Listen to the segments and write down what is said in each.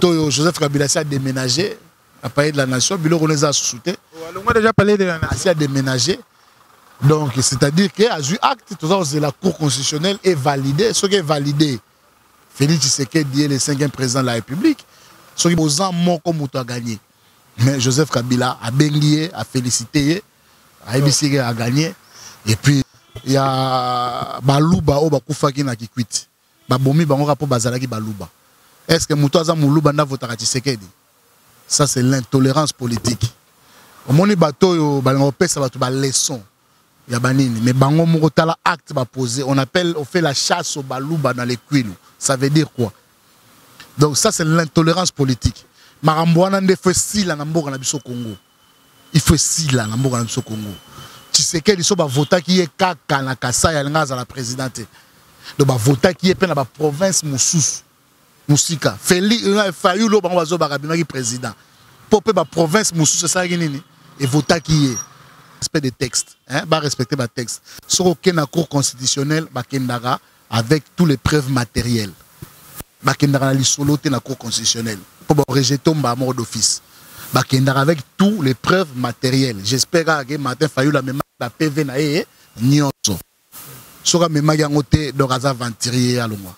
Joseph Kabila a déménagé à Palais de la Nation, Bilo René a sous-souté. On a déjà parlé de la Nation. Il a déménagé. Donc, c'est-à-dire qu'il a eu acte, tout ça, la Cour constitutionnelle est validée. Ce qui est validé, Félix Tshisekedi est le 5e président de la République. Ce qui est posant, mon comme tu as gagné. Mais Joseph Kabila a béni, a félicité, a gagné. Et puis, il y a Balouba, Bakufaki na Kikwiti. Babomi, Bangorapo Bazalaki Balouba. Est-ce que Moutaza Moulouba n'a voté à Tshisekedi? Ça, c'est l'intolérance politique. Au moment où bateau, ça va leçon. Il y a banini. Mais bango mokotala acte va poser. On fait la chasse au Balouba dans les Kwilu. Ça veut dire quoi? Donc ça, c'est l'intolérance politique. Marambouana ne fait si la Namboka na biso Congo. Il fait si la Namboka na biso Congo. Tshisekedi so ba vota qui est kaka na Kasai ya ngaza la présidente. Donc ba vota qui est pe na ba province Moussous. Moussika. Félix Fayoulo bango bazo ba kabinaki président. Pour pe ba province Moussous c'est ça nini? Et vota qui est respect des textes, hein, bah respecter ma texte. Sur aucun cour constitutionnel, bah kendara avec tous les preuves matérielles. Bah kendara li solo te na cour constitutionnelle. Pour rejeter ma mort d'office. Bah kendara avec tous les preuves matérielles. J'espère que Martin Fayulu la même la PV na e nyonso. Sora même yangote d'oraza venturier à l'omwa.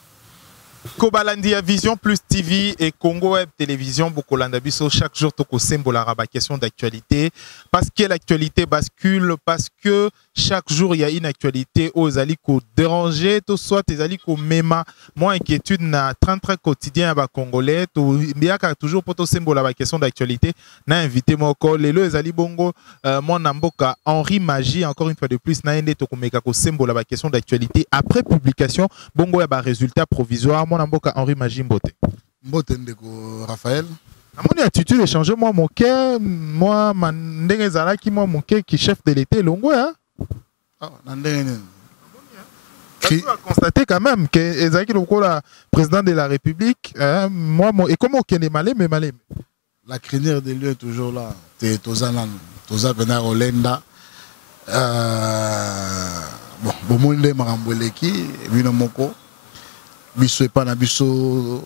Kobalandi Vision Plus TV et Congo Web Télévision Bokolanda Biso chaque jour toko sembola raba question d'actualité parce que l'actualité bascule parce que chaque jour il y a une actualité aux ali ko déranger tout soit tes ali ko mema moi inquiétude na 33 quotidien ba congolais to biaka toujours pour to sembola ba question d'actualité na invité moko lelo ezali bongo mon namboka Henri Magie encore une fois de plus na ende to ko meka ko sembola ba question d'actualité après publication bongo ya ba résultat provisoire mon amboka Henri Magie Mbote. Mbote ndeko Raphaël. Amoni attitude échanger moi mon cœur moi mandenge zalaki moi mon cœur qui chef de l'été longo hein. Ah ndenge. Tu as constaté quand même que Ezaki Lokola président de la République hein, moi et comment on est malé mais malé. La crinière de lui est toujours là. T'es tozanan toza bena Olenda. Bon monde marambweleki bino moko. Biso pas na biso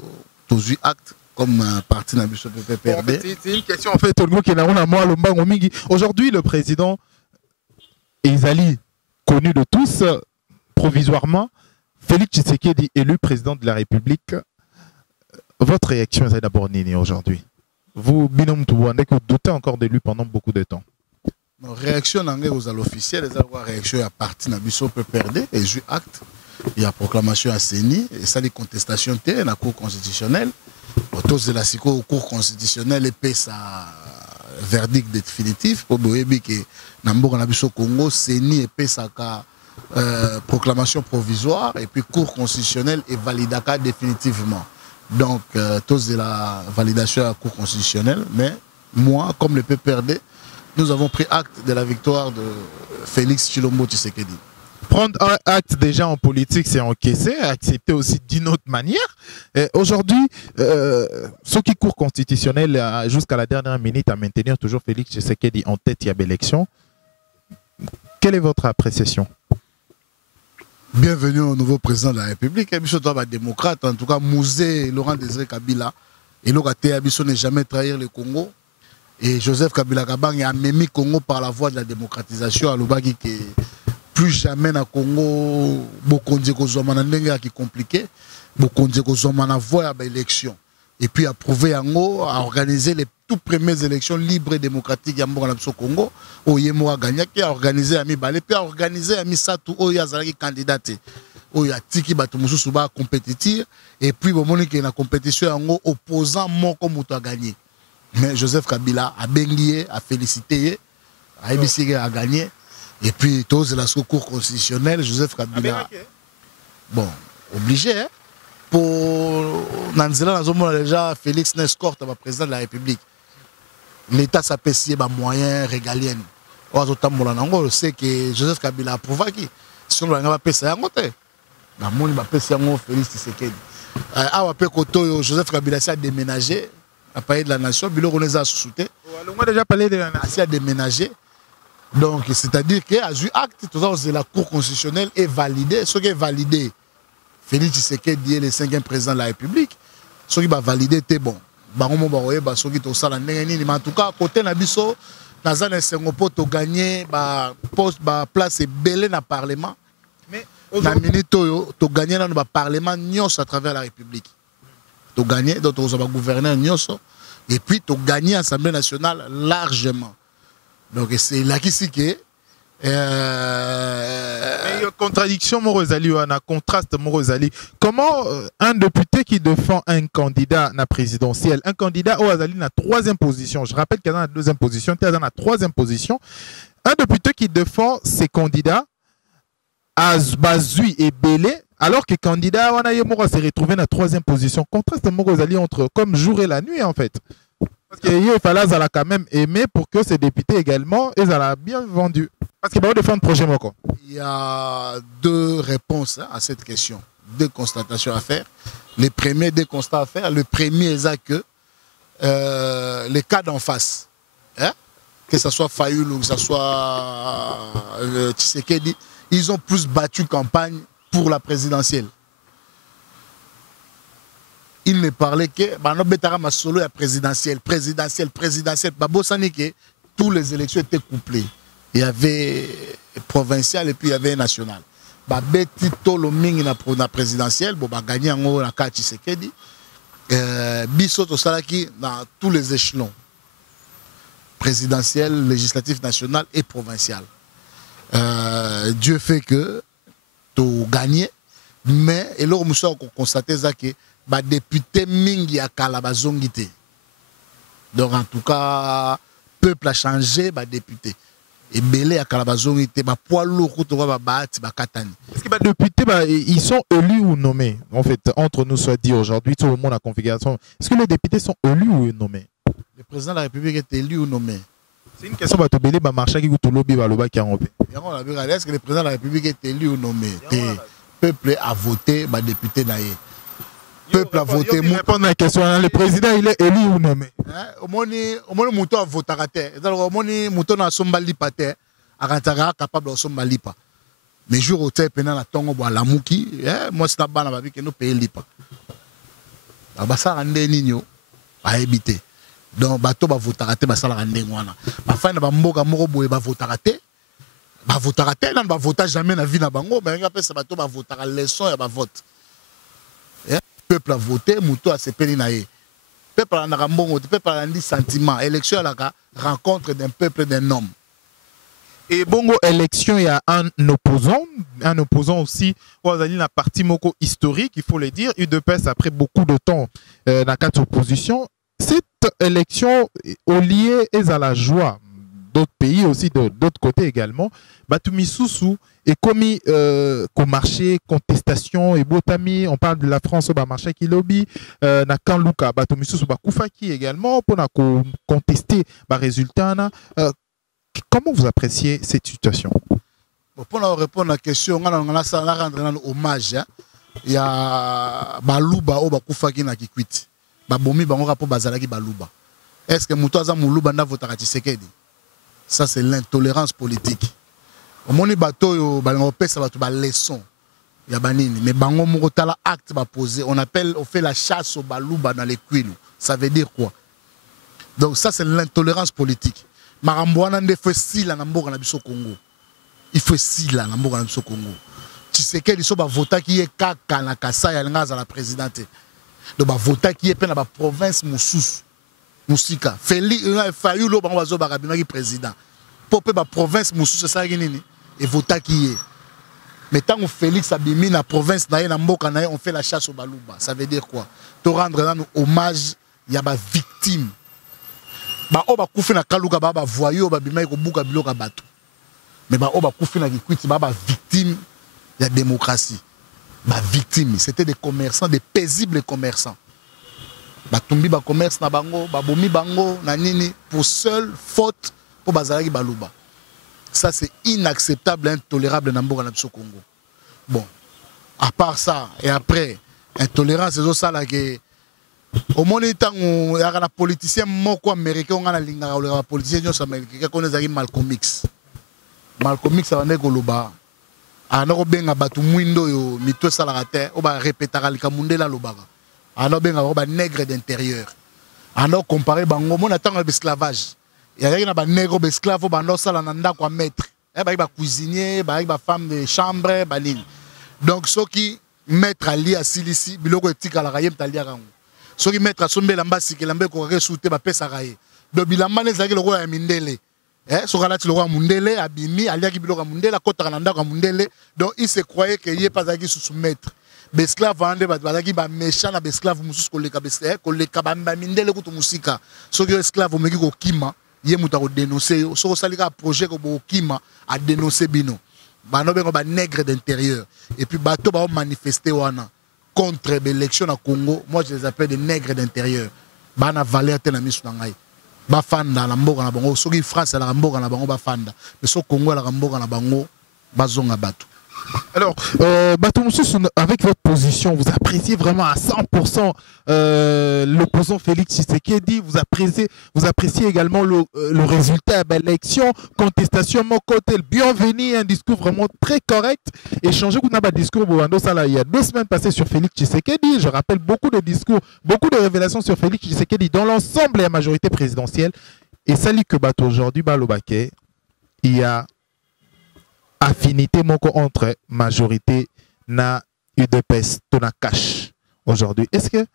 tous acte comme parti na biso PPRD. C'est une question en fait tout le monde qui n'a rien à moi lombango mingi. Aujourd'hui le président Ezali connu de tous provisoirement Félix Tshisekedi élu président de la République. Votre réaction est d'abord nini aujourd'hui? Vous binom Touwande que vous doutez encore de lui pendant beaucoup de temps. Non, réaction aux l'officiel, les réaction à parti na biso PPRD et ju acte. Il y a proclamation à CENI, et ça les contestations dans la Cour constitutionnelle. Autour de la Cour constitutionnelle et sa verdict définitif pour Boyebi que Namboka Nabiso Congo, CENI et sa proclamation provisoire et puis Cour constitutionnelle et validaka définitivement. Donc, tous de la validation à la Cour constitutionnelle, mais moi, comme le PPRD, nous avons pris acte de la victoire de Félix Tshilombo Tshisekedi. Prendre un acte déjà en politique, c'est encaisser, accepter aussi d'une autre manière. Aujourd'hui, ce qui court constitutionnel jusqu'à la dernière minute à maintenir toujours Félix Tshisekedi en tête, il y a l'élection. Quelle est votre appréciation? Bienvenue au nouveau président de la République. Abisso doit être démocrate. En tout cas, Mouzé, Laurent Désiré Kabila, et l'Ogaté Abisso n'est jamais trahir le Congo. Et Joseph Kabila Kabang a mémis Congo par la voie de la démocratisation à l'Obagi qui est plus jamais na Congo bokonzi kozomana ndenge qui compliqué bokonzi kozomana voie à l'élection et puis approuver yango à organiser les toutes premières élections libres et démocratiques yambo na biso Congo oyemo a gagné qui a organisé ami balé puis a organisé ami Satou oya zalaki candidaté oya tiki bato mususu ba compétitir et puis bomoni que na compétition yango opposant moko muto a gagné mais Joseph Kabila a bengié a félicité a ebisiki a gagné. Et puis, tous la Cour constitutionnelle, Joseph Kabila. Bon, obligé, hein? Pour Nanzela, déjà, Félix Nescorte, président de la République. L'État s'apprécie des moyens régaliens. On sait que Joseph Kabila a approuvé qui. Si on n'a pas ça, on va passer à Félix Tshisekedi. Joseph Kabila a déménagé à Palais de la Nation. Bilo René a sous-souté. On a déjà parlé de la Nation. Il a déménagé. Donc, c'est-à-dire qu'il y a eu acte, tout ça, la Cour constitutionnelle est validé. Ce qui est validé, Félix Tshisekedi est le 5e président de la République. Ce qui va valider, c'est bon. bango mo ba oyeba soki to sala ndenge nini, mais en tout cas côté na biso naza na sengo po to gagner ba poste ba place belé na parlement, mais na minute oyo to gagner na ba parlement nyos à travers la République, to gagner donc to ba gouverneur nyos, et puis to gagner Assemblée nationale largement. Donc c'est là qui c'est que contradiction Morozali ou un contraste Morozali. Comment un député qui défend un candidat na présidentiel, un candidat au Azali na troisième position, je rappelle qu'il est dans la deuxième position, il est dans la troisième position, un député qui défend ses candidats à Bazui et Belé, alors que le candidat Wanayemora s'est retrouvé dans la troisième position. Contraste Morozali entre comme jour et la nuit en fait. Parce qu'il fallait quand même aimer pour que ces députés également, ils allaient bien vendu. Parce qu'il va défendre le projet Moko. Il y a deux réponses à cette question, deux constatations à faire. Les premiers deux constats à faire. Le premier, c'est que les cas d'en face, hein, que ce soit Fayoul ou que ce soit Tshisekedi, ils ont plus battu campagne pour la présidentielle. Il ne parlait que solo ya présidentielle. Tous les élections étaient couplées. Il y avait provincial et puis il y avait national. Beti tolo mingi na présidentielle, gagné en la carte Tshisekedi. Biso to salaki dans tous les échelons. Présidentiel, législatif, national et provincial. Dieu fait que tu gagné, mais et là on a constaté que ba député mingi a kalabazongité. Donc en tout cas peuple a changé ba député et belé a kalabazongité ba poids lourd to ba baati ba katani. Est-ce que les députés ils sont élus ou nommés en fait entre nous soit dit aujourd'hui tout le monde a configuration. Est-ce que les députés sont élus ou nommés? Le président de la République est élu ou nommé? C'est une question ba to belé ba marché qui to lobby ba loba qui en paix. Est-ce que le président de la République est élu ou nommé? Le peuple a voté ba député naé. Le peuple a voté. Répondre à la question, le président il est élu ou nommé? Au moins mouton a voté à terre. Au moins mouton a somba lipa terre. Arantara capable de somba lipa. Mais jour au terre pendant la tongo boa la mouki, moi c'est la bana babi que nous paye lipa. Abassa rande nino a éviter. Donc bateau va voter à terre, bassa la rande ngwana. Ba fin na ba mboka moko boye ba voter à terre. Ba voter à terre, nan ba voter jamais na vie na bango, mais nga pesa bateau ba voter à leçon et ba vote. Le peuple a voté, Mouto a sepeli naé. Le peuple a un peuple a un sentiment. Élection à la rencontre d'un peuple, d'un homme. Et bongo élection, il y a un opposant aussi, dans la partie moko historique, il faut le dire, UDPS après beaucoup de temps dans la carte opposition. Cette élection, au lieu est à la joie d'autres pays aussi, d'autres côtés également, Batumi Soussou et commis qu'au marché, contestation et botami, on parle de la France au marché qui lobby, na Kanluka, Batumi Soussou, Koufaki également, pour contester les résultats. Comment vous appréciez cette situation? Pour répondre à la question, on a rendre un hommage. Il y a Balouba ou Koufaki na Kikwiti. Babomi bango pour Bazalaki Balouba. Est-ce que Moutaza Moulouba n'a voté à Tshisekedi? Ça, c'est l'intolérance politique. Au moment où bateau ça va leçon. Il y a banini, mais bango mokotala acte va poser. On fait la chasse au balouba dans les cuils. Ça veut dire quoi? Donc ça, c'est l'intolérance politique. Marambouana ne fait si la namboka na biso Congo. Il fait si la namboka na biso Congo. Tshisekedi so ba vota qui est kaka na Kasai ya ngaza la présidente. Donc ba vota qui est pe na ba province Moussous. Moussika. Félix Fayoul bango bazo ba kabina ki président. Pour ba province Moussous c'est ça nini et vota qui est. Mais tant que Félix Abimi na province na na mboka na on fait la chasse au balouba. Ça veut dire quoi? To rendre un hommage ya ba victime. Ba oba kufi na kaluka ba voyou ba bima ko buka biloka bato. Mais ba oba kufi na kikwiti ba victime la démocratie. Ba victime, c'était des commerçants, des paisibles commerçants. Ba tumbi ba commerce na bango, ba bomi bango na nini pour seule faute pour bazalaki baluba. Ça c'est inacceptable, intolérable dans le Congo. Bon, à part ça et après intolérance c'est ça là que au moment où il y a un politicien américain, on a un politicien américain qui connaît Malcolm X. Malcolm X, on a Goloba. On a bien battu Mwindo, Mito Salarate, on a répété à l'Ikamundela Lobaga. On a bien un nègre d'intérieur. ando comparer bango mona tanga esclavage ya yaki na ba négro ba esclave bando sala na ndako a maître ba cuisinier ba femme de chambre ba nini donc soki maître ali asilisi biloko etika la kayem talia kango soki maître asombela mbasi kelambe ko ka souté ba pesa kaye do bilamba ne zaki loko ya mindele soki alati loko ya mundele abimi aliaki biloko ya mundele akotaka na ndako ya mundele donc il se croyait que ye pas zaki sous maître besclave ande bazaki ba méchant na besclave mususu koleka ba mindele kutu musika soki esclave omeki kokima ye mutu akodénonce yo soki osalika projet ko bokima a dénoncer bino bano bengo ba nègre d'intérieur et puis bato ba manifester wana contre l'élection na Congo. Moi je les appelle des nègres d'intérieur bana valeur te na misu na ngai bafanda na mboka na bango soki France la mboka na bango bafanda mais so Congo la mboka na bango bazonga bato. Alors, Bato Moussous, avec votre position, vous appréciez vraiment à 100% l'opposant Félix Tshisekedi, vous appréciez également le résultat de l'élection, contestation, mon côté, bienvenue, un discours vraiment très correct. Échanger qu'on a un discours, il y a 2 semaines passées sur Félix Tshisekedi, je rappelle beaucoup de discours, beaucoup de révélations sur Félix Tshisekedi dans l'ensemble de la majorité présidentielle. Et ça dit que Bato aujourd'hui, Balobake, il y a affinité moko entre majorité na UDPS tona cash aujourd'hui. Est-ce que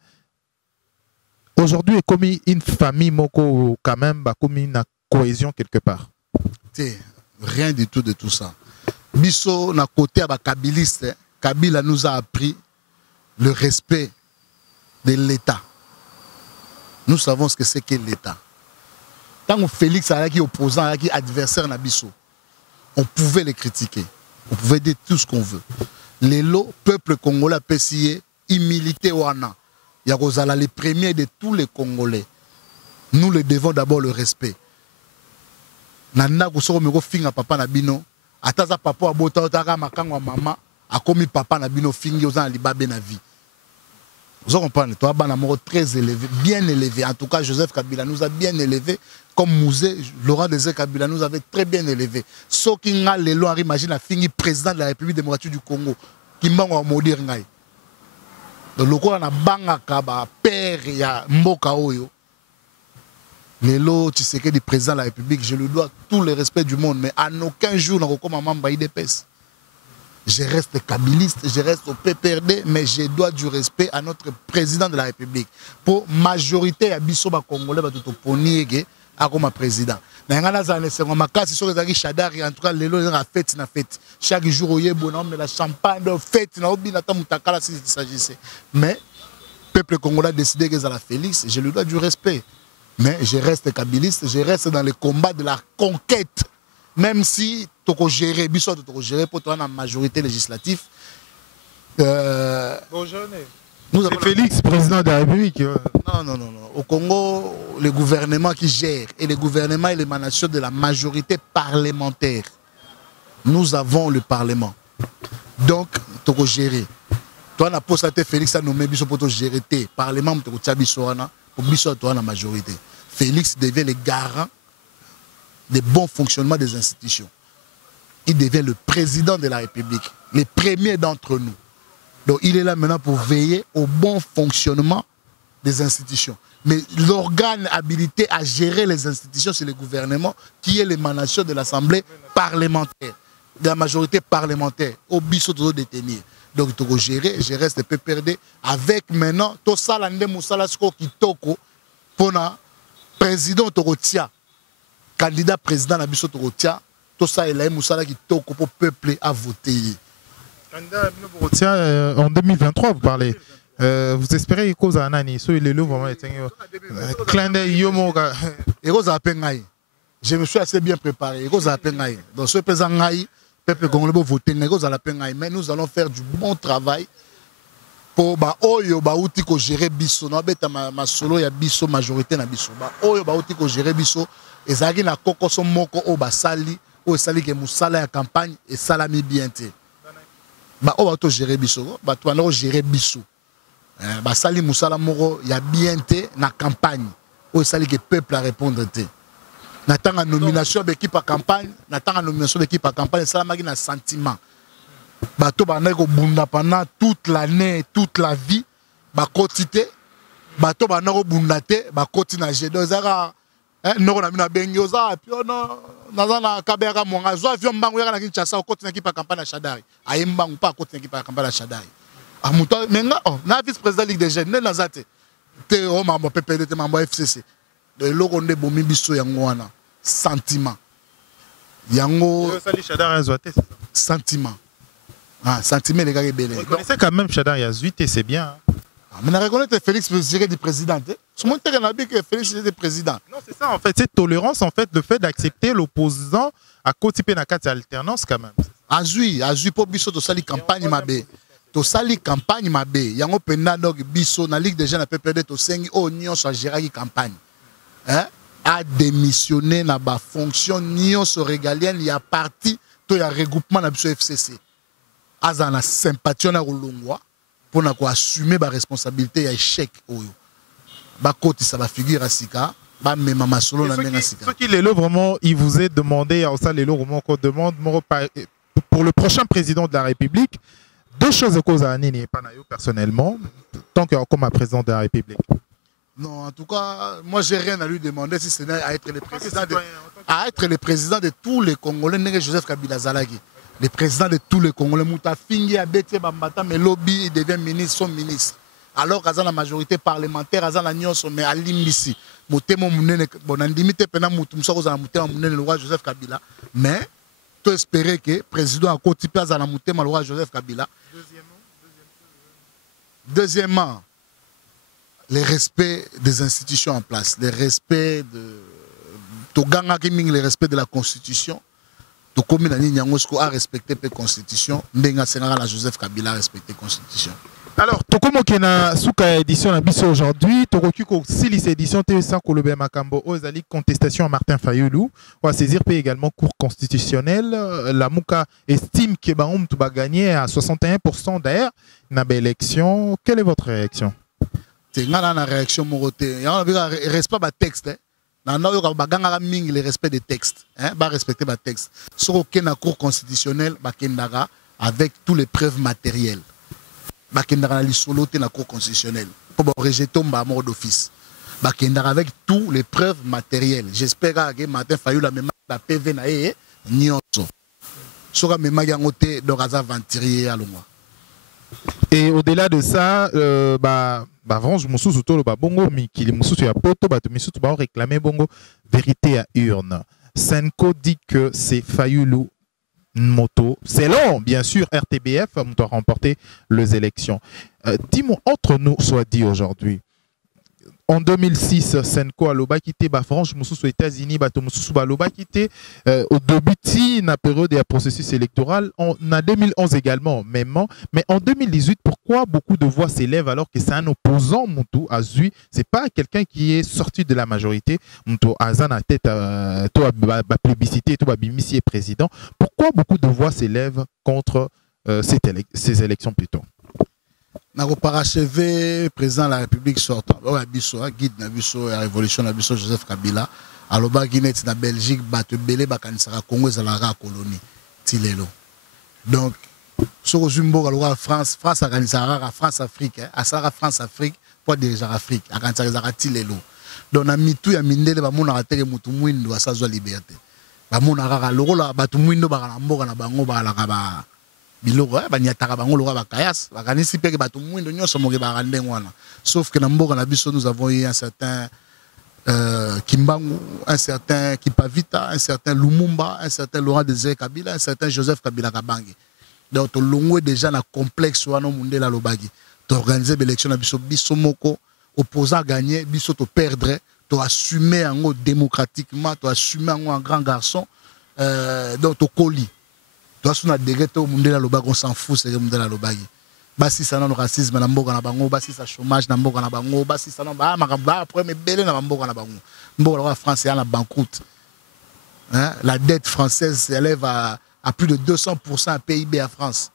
aujourd'hui est comme une famille moko quand même comme une cohésion quelque part? Rien du tout de tout ça. Biso na côté à kabiliste, Kabila nous a appris le respect de l'État. Nous savons ce que c'est que l'État. Tant que Félix a qui opposant, qui adversaire na biso, on pouvait les critiquer. On pouvait dire tout ce qu'on veut. Les lots, peuple congolais, PCA, humilité wana. Yakozala les premiers de tous les Congolais. Nous le devons d'abord le respect. Nana kusoko meko finga papa na bino. Ataza papa abota otaka makangwa mama. Akomi papa na bino fingi ozana libabe na vie. Vous comprenez, toi, un très élevé, bien élevé. En tout cas, Joseph Kabila nous a bien élevés. Comme Mouzé, Laurent Désiré Kabila nous avait très bien élevés. Ce qui a les lois, imagine la fille président de la République démocratique du Congo, qui m'a maudit ngai. Donc, le quoi, on a banga kaba, père, il y a Mboka Oyo. Les lois, tu sais que le président de la République, je lui dois tout le respect du monde, mais en aucun jour, on a comme un membre IDPS. Je reste kabiliste, je reste au PPRD, mais je dois du respect à notre président de la République. Pour majorité, à Bissoba Congolais, comme président. Mais en en tout cas, les lois sont fête na fête. Chaque jour, il y a la champagne, la fête, mais le peuple congolais a décidé que c'est la Félix, je lui dois du respect. Mais je reste kabiliste, je reste dans le combat de la conquête. Même si tu as géré, pour toi, la majorité législative. C'est Félix, président de la République. Non. Au Congo, le gouvernement qui gère, et le gouvernement est l'émanation de la majorité parlementaire. Nous avons le Parlement. Donc, tu as géré. Toi, tu as posté Félix à nommer pour te gérer. Le Parlement, tu as pour la majorité. Félix devient le garant des bons fonctionnements des institutions. Il devient le président de la République, les premiers d'entre nous. Donc il est là maintenant pour veiller au bon fonctionnement des institutions. Mais l'organe habilité à gérer les institutions, c'est le gouvernement qui est l'émanation de l'Assemblée parlementaire, de la majorité parlementaire, au biseau de détenir. Donc il faut gérer, je reste PPRD avec maintenant, tout ça, l'année Moussala qui toko pour le président Torotia. Candidat président na biso Torotia, tout ça est là Moussala qui toko pour peuple à voter. Candidat Torotia en 2023 vous parlez. Vous espérez que ça nani so il est là vraiment clin d'œil yomoga. Je me suis assez bien préparé. Donc ce président ngai peuple congolais voter mais nous allons faire du bon travail pour ba oyo ba uti ko gérer biso na beta ma solo ya biso majorité na biso ba oyo ba uti ko gérer biso ezaki na kokoso moko o basali o sali ke musala ya campagne et salami bien te ba o ba to gérer biso ba to na gérer biso ba sali musala moko ya bien te na campagne o sali ke peuple a répondre te na tanga nomination d'équipe à campagne na tanga nomination d'équipe à campagne salamaki na sentiment bato bandaki kobunda pendant toute l'année toute la vie bakotité bato banako bundate bakoti na jedo ezaka noko na mina bengi oza pio no naza na kabeka monga zo avion mbangu yaka na Kinshasa okoti na kipa campagne ya Shadari aye mbangu pa okoti na kipa campagne ya Shadari amuto menga na vice président Ligue des Jeunes ne nazate te o mambo PPD te mambo FCC de loko nde bomi biso yango wana sentiment yango sali Shadari azoate sentiment sentiment les gars belé vous connaissez quand même Shadari Azuite et c'est bien hein? Mais on reconnaît que Félix Tshisekedi du président. Tout le monde a dit que Félix Tshisekedi est président. Non, c'est ça en fait, cette tolérance en fait, le fait d'accepter l'opposant à côté de la alternance quand même. Azui pour biso to sali campagne mabe. To sali campagne mabe. Yango penda donc biso na Ligue des Jeunes à PPD to sengi o nion so gérer campagne. Hein? A démissionné na ba fonction nion so régalienne il y a parti to ya regroupement na biso FCC. Azana sympathie na Rolongwa. Pour assumer la responsabilité à l'échec. Ça va figurer à Sika. Ce qui est là, vraiment, il vous est demandé, à ça, les lots, vraiment, qu'on demande pour le prochain président de la République, deux choses cause à Nini Panayo personnellement, tant que comme président de la République. Non, en tout cas, moi, j'ai rien à lui demander si ce n'est à être le président de tous les Congolais, Joseph Kabila Zalagi. Le président de tous les Congolais, Mouta Fingi, Abeti, Bambata, mais lobby, il devient ministre, son ministre. Alors qu'à la majorité parlementaire, à la Nyon, mais à l'Imbisi, Moutemo Mounene, bon, en limite, pendant Moutoumsa, à Moutema Mounene, le roi Joseph Kabila. Mais, tu espérais que le président a côté à la Moutema, le roi Joseph Kabila. Deuxièmement, le respect des institutions en place, le respect de. Toganga Kiming, le respect de la Constitution. Tout comme a respecté la Constitution, la Joseph Kabila a respecté la Constitution. Alors, Tokomo Kena Souka édition à Bisso aujourd'hui, Torokuko Silis édition TS1 Kolobe Makambo, Ozali contestation à Martin Fayoulou, on va saisir également cour constitutionnelle. La Mouka estime que Baoum va gagner à 61% d'ailleurs dans l'élection. Quelle est votre réaction? C'est une réaction, il ne reste pas de texte. Le respect des textes, respecter les textes. Sur aucun cour constitutionnel, avec tous les preuves matérielles. La cour constitutionnelle pour rejeter un mort d'office. Avec tous les preuves matérielles. J'espère que Martin Fayou la même PV na nyonso. Sora même yangote d'oraza venturier à l'omwa. Et au-delà de ça, je me suis dit bongo mikili mususu ya poto bato misusu ba réclamer bongo vérité à urne. Senko dit que c'est Fayoulou Moto. Selon bien sûr RTBF doit remporter les élections. Dis-moi entre nous soit dit aujourd'hui. En 2006, Senko Aloba quitté France, aux États-Unis, Aloba quitté au début de la période du processus électoral. En 2011 également, même. Mais en 2018, pourquoi beaucoup de voix s'élèvent alors que c'est un opposant, Moutou Azui? Ce n'est pas quelqu'un qui est sorti de la majorité. Moutou Azan a tête à plébiscité, à Bimissi est président. Pourquoi beaucoup de voix s'élèvent contre ces élections plutôt? N'a pas parachevé président de la République sortant. Guide la révolution Joseph Kabila. Alors, Guinée, na Belgique, Belé, Bakanisara, Congo, Zalara, colonie. Tilelo. Donc, sur Zumbo, France, Akanisara, France, Afrique, Asara, France, Afrique, pour diriger l'Afrique, Akanisara, Tilelo. Donc, na mitou ya mindele, Bamona, Tere, Moutoumouindo, à sa liberté. Bamona, Lorola, Batumouindo, Barambo, Bango, Balakaba. Biloko banyataka bango loka bakayas bakanisi peke bato mwindo nyonso moke barande wana sauf que na mboka na biso nous avons eu un certain Kimbangu, un certain Kipavita, un certain Lumumba, un certain Laurent Désiré Kabila, un certain Joseph Kabila Kabange. Donc to longwe déjà na complexe wana mundela lobagi to organiser l'élection na biso moko opposant gagner biso to perdre to assumer en démocratiquement to assumer en grand garçon donc to koli. Toi, si on a des ghettos, on s'en fout, c'est le lobagi. Basi ça non racisme na mboka na bango, basi ça chômage na mboka na bango, basi ça non après mais belé na mboka na bango. Mboka la France est en banqueroute. Hein? La dette française s'élève à plus de 200% à PIB à France.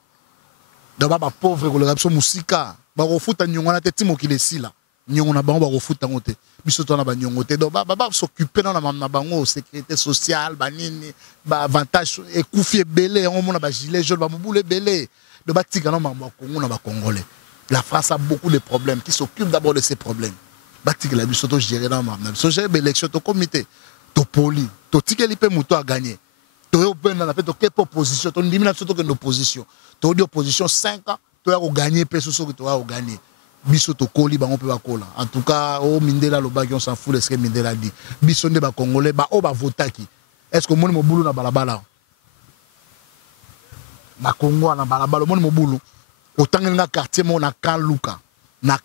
Donc ba pauvre ko le rapso musika, ba refuta nyongo na teti mokile sila. Nyongo na bango ba refuta ngote. Biso to na ba nyongo te. Donc ba s'occuper na bango sécurité sociale, ba nini, ba avantage et koufi belé, on mona ba gilet jaune, ba mobule belé. Donc ba tika na ba Congo na ba Congolais. La France a beaucoup de problèmes qui s'occupent d'abord de ces problèmes. batikela biso to gérer na mamna biso gérer l'élection to comité to poli to tikeli pe muto a gagner to yo pe na pe to ke opposition to ndimi na biso to ke opposition to di opposition 5 ans to ya ko gagner pe so to ya ko gagner biso to koli bango pe bakola en tout cas o Mindela lo baki on s'en fout de ce que Mindela dit biso nde ba congolais ba o ba votaki est-ce que moni mobulu na balabala na Congo na balabala moni mobulu otangeli na quartier mo na Kaluka na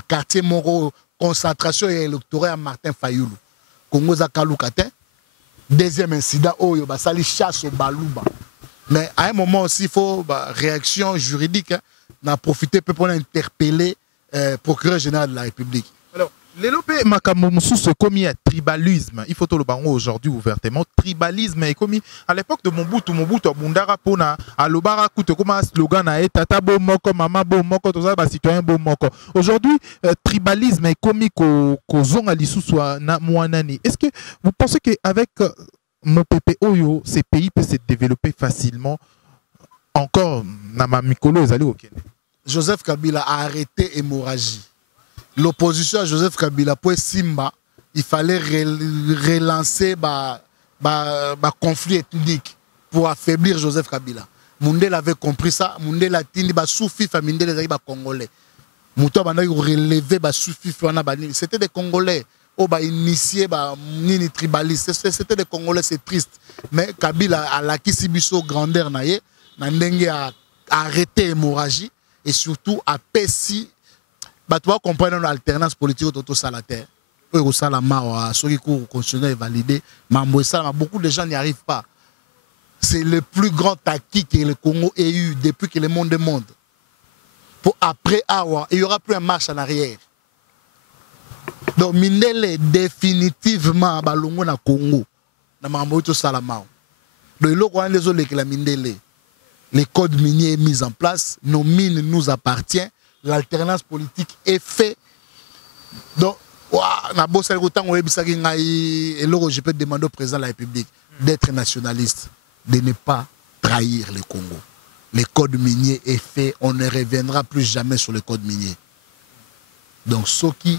quartier moko concentration électorale à Martin Fayulu Congo za Kaluka te deuxième incident oyo basali chasse au baluba mais à un moment aussi il faut réaction juridique hein, n'a profité pour interpeller procureur général de la République. Alors, les lopés makamomusu se commis à tribalisme. Il faut tout le bango aujourd'hui ouvertement. Tribalisme est commis à l'époque de Mobutu Bundara Pona à l'Obara Koute comme un slogan à tata bo moko mama bo moko tout ça citoyen bo moko. Aujourd'hui, tribalisme est commis qu'au zonga lisu soit na mouanani. Est-ce que vous pensez qu'avec mon PPO, ces pays peuvent se développer facilement encore na mamikolo ezali au Kenya? Joseph Kabila a arrêté hémorragie. L'opposition à Joseph Kabila, pour Simba, il fallait relancer le conflit ethnique pour affaiblir Joseph Kabila. Mundel avait compris ça. Mundel a dit que Soufi, Mundel les Congolais. Moutou a relevé Soufi, c'était des Congolais. Oh, initié ni tribaliste. C'était des Congolais, c'est triste. Mais Kabila a la Kisibiso grandeur naie, Nandenge a arrêté l'hémorragie. Et surtout à Pessi, tu vas comprendre l'alternance politique autour de la terre. Ceux qui courent constitutionnel est validé, beaucoup de gens n'y arrivent pas. C'est le plus grand acquis que le Congo ait eu depuis que le monde est monde. Pour après avoir, il n'y aura plus un marche en arrière. Donc, Mindele définitivement balongo na Congo. Na mambo to salamao. Donc, il y a les autres qui la Mindele. Les codes miniers est mis en place, nos mines nous appartiennent, l'alternance politique est faite. Donc, je peux demander au président de la République d'être nationaliste, de ne pas trahir le Congo. Le code minier est fait, on ne reviendra plus jamais sur le code minier. Donc, ce qui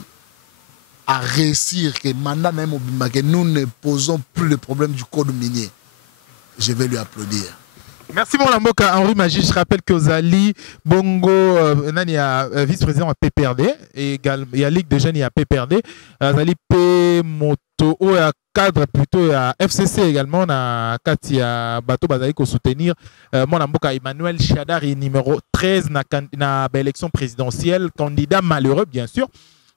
a réussi, que nous ne posons plus le problème du code minier, je vais lui applaudir. Merci mon Lamboka Henri Magie. Je rappelle que Zali Bongo, il y a vice-président à PPRD, et il y a Ligue de jeunes, il y a PPRD, Zali P Moto, il y a cadre plutôt à FCC également, à Katia Bateau Bazali pour soutenir mon Lamboka Emmanuel Chadari, numéro 13 na l'élection présidentielle, candidat malheureux bien sûr.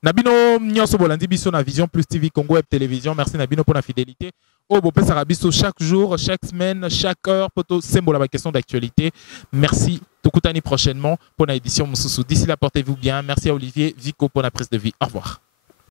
Nabino Nyonso Bolandi Biso na Vision Plus TV Congo Web Télévision. Merci Nabino pour la fidélité. Au Bopé Sarabiso chaque jour, chaque semaine, chaque heure pour tout symbole la question d'actualité. Merci. Tukutani prochainement pour l'édition Moussoussou. D'ici là, portez-vous bien. Merci à Olivier Vico pour la prise de vie. Au revoir.